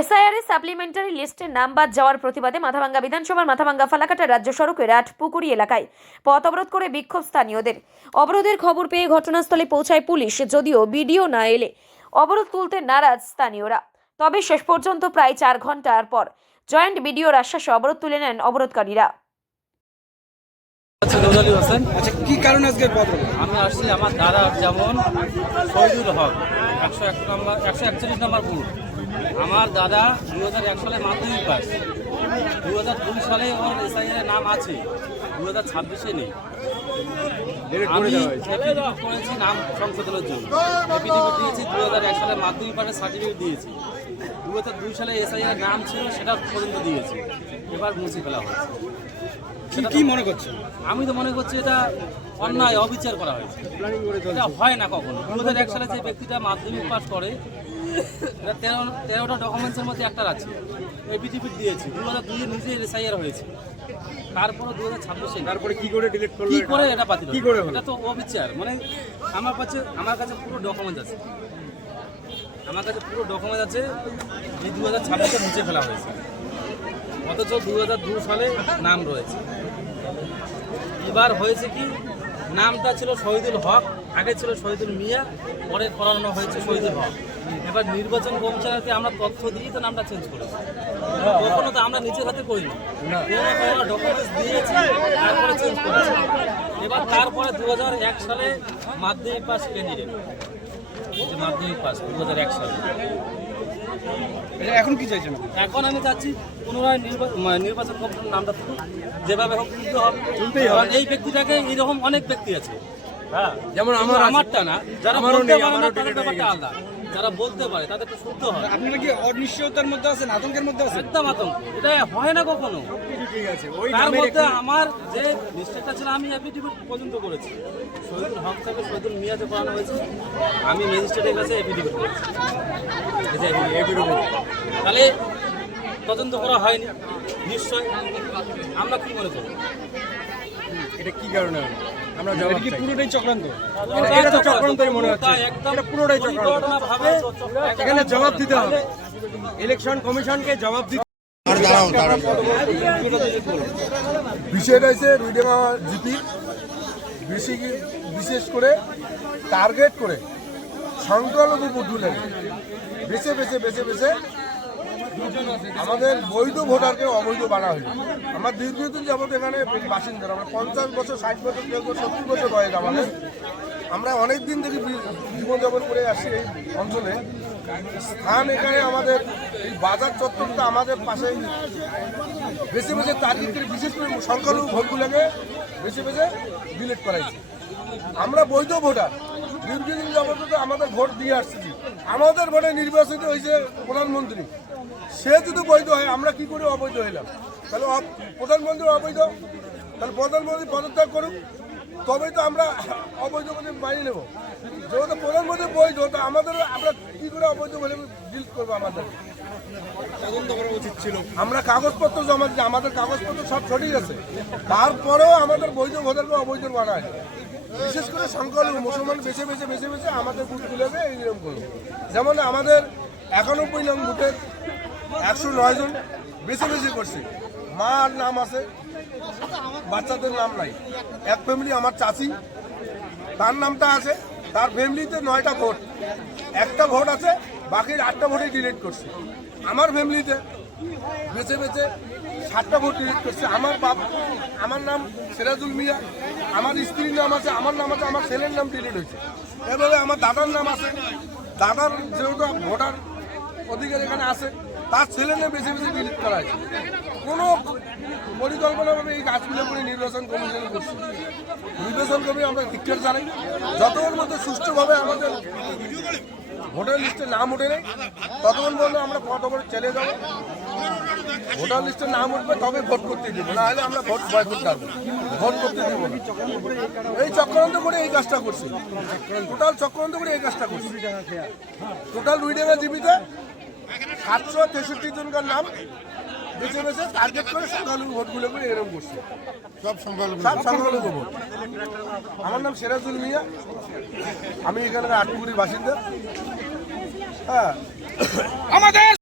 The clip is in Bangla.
এসআইআর এর সাপ্লিমেন্টারি লিস্টে নাম বাদ যাওয়ার প্রতিবাদে মাথাভাঙ্গা বিধানসভার মাথাভাঙ্গা ফালাকাটা রাজ্য সড়কের আটপুকুরি এলাকায় পথ অবরোধ করে বিক্ষোভ স্থানীয়দের। অবরোধের খবর পেয়ে ঘটনাস্থলে পৌঁছায় পুলিশ, যদিও বিডিও না এলে অবরোধ তুলতে নারাজ স্থানীয়রা। তবে শেষ পর্যন্ত প্রায় 4 ঘন্টার পর জয়েন্ট বিডিওর আশ্বাসে অবরোধ তুলে নেন অবরোধকারীরা। আচ্ছা, কি কারণে আজকে আমি আসছি আমার দাদা যেমন শহীদুল হক 141 নম্বর বুথ। আমার দাদা 2001 সালে মাধ্যমিক পাস, 2002 সালে ওর এসআইআর নাম আছে, 2026-এ নেই। আমি এফিডেভিট করেছি নাম সংশোধনের জন্য, এফিডেভিট দিয়েছি 2001 সালে মাধ্যমিক পাসের সার্টিফিকেট দিয়েছি, 2002 সালে এসআইআর নাম ছিল সেটা পর্যন্ত দিয়েছি, এবার মুছে ফেলা হয়েছে। কি মনে করছেন? আমি তো মনে করছি এটা অন্যায়, অবিচার করা হয়েছে। এটা হয় না কখনো। 2001 সালে যে ব্যক্তিটা মাধ্যমিক পাস করে, এটা 13টা ডকুমেন্টসের মধ্যে একটা আছে, এফিডেভিট দিয়েছি, 2002-এ নিজে এসআইআর হয়েছে, তারপরে 2026-এ তারপরে কি করে ডিলিট করলো? কি করে এটা বাতিল কি করে? এটা তো অবিচার। মানে আমার কাছে পুরো ডকুমেন্ট আছে, এই 2026-এ মুছে ফেলা হয়েছে, অথচ 2002 সালে নাম রয়েছে। এবার হয়েছে কি, নামটা ছিল শহীদুল হক, আগে ছিল শহীদুল মিয়া, পরে করানো হয়েছে শহীদুল হক। এবার নির্বাচন কমিশনারকে আমরা তথ্য দিয়ে তো নামটা চেঞ্জ করেছি, কখনো তো আমরা নিজের হাতে করিনি, ডকুমেন্টস দিয়েছি তারপরে চেঞ্জ করেছি। এবার তারপরে 2001 সালে মাধ্যমিক পাস ক্যান্ডিডেট, মাধ্যমিক পাস 2001 সালে। এখন কি চাইছেন? এখন আমি চাচ্ছি পুনরায় নির্বাচন কমিশন নামটা তুলুক, যেভাবে হোক তুলতেই হবে। এই ব্যক্তিটাকে এইরকম অনেক ব্যক্তি আছে, হ্যাঁ, যেমন আমারটা না, যারা বলতে পারে না তাদের ব্যাপারটা আলাদা, যারা বলতে পারে তাদের তো শুনতে হয়। আপনারা কি অনিশ্চয়তার মধ্যে আছেন, আতঙ্কের মধ্যে আছেন? একদম আতঙ্ক, এটা হয় না কখনো। ঠিক আছে, তার মধ্যে আমার যে মিস্টেকটা ছিল, আমি এফিডেভিট পর্যন্ত করেছি, শহীদুল হক থেকে শহীদুল মিয়াতে করানো হয়েছে, আমি ম্যাজিস্ট্রেটের কাছে এফিডেভিট করেছি। তাহলে তদন্ত করা হয়নি নিশ্চয়, আমরা কি মনে করি এটা কি কারণে হবে? আমরা জবাব চাই। পুরোটাই চক্রান্ত, এটা তো চক্রান্তই মনে হচ্ছে, এটা পুরোটাই চক্রান্ত। এখানে জবাব দিতে হবে, ইলেকশন কমিশনকে জবাব দিতে। বিষয়টা হচ্ছে রুইডেমা জিপি বিশেষ করে টার্গেট করে সংখ্যালঘু বুথগুলোকে বেছে বেছে বেছে বেছে আমাদের বৈধ ভোটারকে অবৈধ বানা হয়েছে। আমার দীর্ঘদিন যাবত এখানে বাসিন্দা, আমরা 50 বছর, 60 বছর, 70 বছর বয়স আমাদের। আমরা অনেক দিন থেকে জীবনযাপন করে আসছি এই অঞ্চলে। স্থান এখানে আমাদের এই বাজার চত্বরটা আমাদের পাশে বেছে বেছে টার্গেট করে বিশেষ করে সংখ্যালঘু ভোটগুলোকে বেছে বেছে ডিলিট করাইছে। আমরা বৈধ ভোটার, দীর্ঘদিন যাবত আমাদের ভোট দিয়ে আসছি, আমাদের ভোটে নির্বাচিত হয়েছে প্রধানমন্ত্রী। সে যদি বৈধ হয়, আমরা কি করে অবৈধ হইলাম? তাহলে প্রধানমন্ত্রী অবৈধ, তাহলে প্রধানমন্ত্রী পদত্যাগ করুক, তবেই তো আমরা অবৈধ বলে মানিয়ে নেব। যেহেতু প্রধানমন্ত্রী বৈধ, তো আমাদের আমরা কি করে অবৈধ বলে ডিল করবো? আমাদের তদন্ত করা উচিত ছিল। আমরা কাগজপত্র জমা দিচ্ছি, আমাদের কাগজপত্র সব সঠিক আছে, তারপরেও আমাদের বৈধ ভোটারকে অবৈধ বানায়। বিশেষ করে সংখ্যালঘু মুসলমান বেছে বেছে বেছে বেছে আমাদের বুথগুলোকে এই নিয়ম করলো। যেমন আমাদের 91 নং বুথের 109 জন বেছে বেছে করছে, মার নাম আছে, বাচ্চাদের নাম নাই। এক ফ্যামিলি আমার চাচি, তার নামটা আছে, তার ফ্যামিলিতে 9টা ভোট, একটা ভোট আছে, বাকি 8টা ভোটই ডিলিট করছে। আমার ফ্যামিলিতে বেছে বেছে 7টা ভোট ডিলিট করছে। আমার নাম সিরাজুল মিয়া, আমার স্ত্রীর নাম আছে, আমার নাম আছে, আমার ছেলের নাম ডিলিট হয়েছে। এভাবে আমার দাদার নাম আছে, দাদার যেহেতু ভোটার অধিকার এখানে আছে, তার ছেলে নিয়ে বেছে বেছে ডিলিট করা হয়েছে। কোনো পরিকল্পনাভাবে এই কাজগুলো করে নির্বাচন কমিশন করছে। নির্বাচন কমিশন আমরা ধিক্কার জানাই, যতক্ষণ মধ্যে সুষ্ঠুভাবে আমাদের ভোটার লিস্টে নাম উঠে নেই, ততক্ষণ পর্যন্ত আমরা পথ করে চলে যাবো। ভোটার লিস্টে নাম উঠবে তবে ভোট করতে দিব, না হলে আমরা ভোট বয়কট করবো, ভোট করতে দিব না। এই চক্রান্ত করে এই কাজটা করছি, টোটাল চক্রান্ত করে এই কাজটা করছি। টোটাল রুইডেঙ্গা জিপিতে 763 জনকার নাম বেছে বেছে টার্গেট করে সংখ্যালঘু ভোটগুলো করে এরকম করছে, সব সংখ্যালঘু ভোট। আমার নাম সিরাজুল মিয়া, আমি এখানকার আটপুকুরির বাসিন্দা। হ্যাঁ, আমাদের